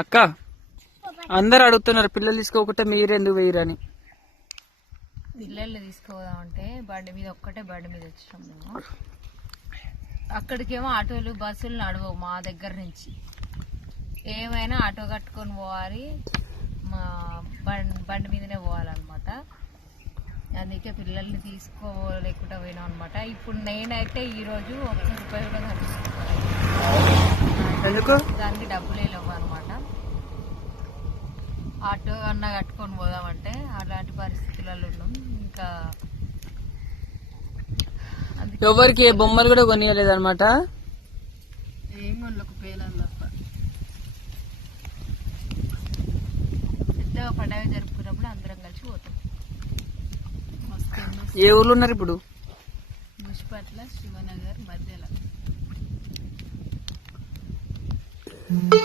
అక్క అందరు అడుగుతున్నారు పిల్లలు తీసుకోకుంటే మీరెందుకు వేయరని. పిల్లల్ని తీసుకోదామంటే బండి మీద బండి మీద వచ్చినాం మేము. అక్కడికేమో ఆటోలు బస్సులు నడవవు మా దగ్గర నుంచి. ఏమైనా ఆటో కట్టుకొని పోవాలి, మా బండి మీదనే పోవాలన్నమాట. అందుకే పిల్లల్ని తీసుకోలేకుండా పోయినాం అనమాట. ఇప్పుడు నేనైతే ఈరోజు ₹1 కూడా దానికి డబ్బులు లేవు అనమాట. ఆటో అన్నా కట్టుకొని పోదామంటే అలాంటి పరిస్థితులలో ఉన్నాం. ఇంకా ఎవరికి ఏ బొమ్మలు కూడా కొనియలేదు అనమాట. ఏం కొనలకు పేలాలు తప్ప. పెద్దగా పండగ జరుపుకున్నప్పుడు అందరం కలిసి పోతాం. ఏ ఊర్లో ఉన్నారు ఇప్పుడు? ముష్పట్ల, శివనగర్ మధ్యలో.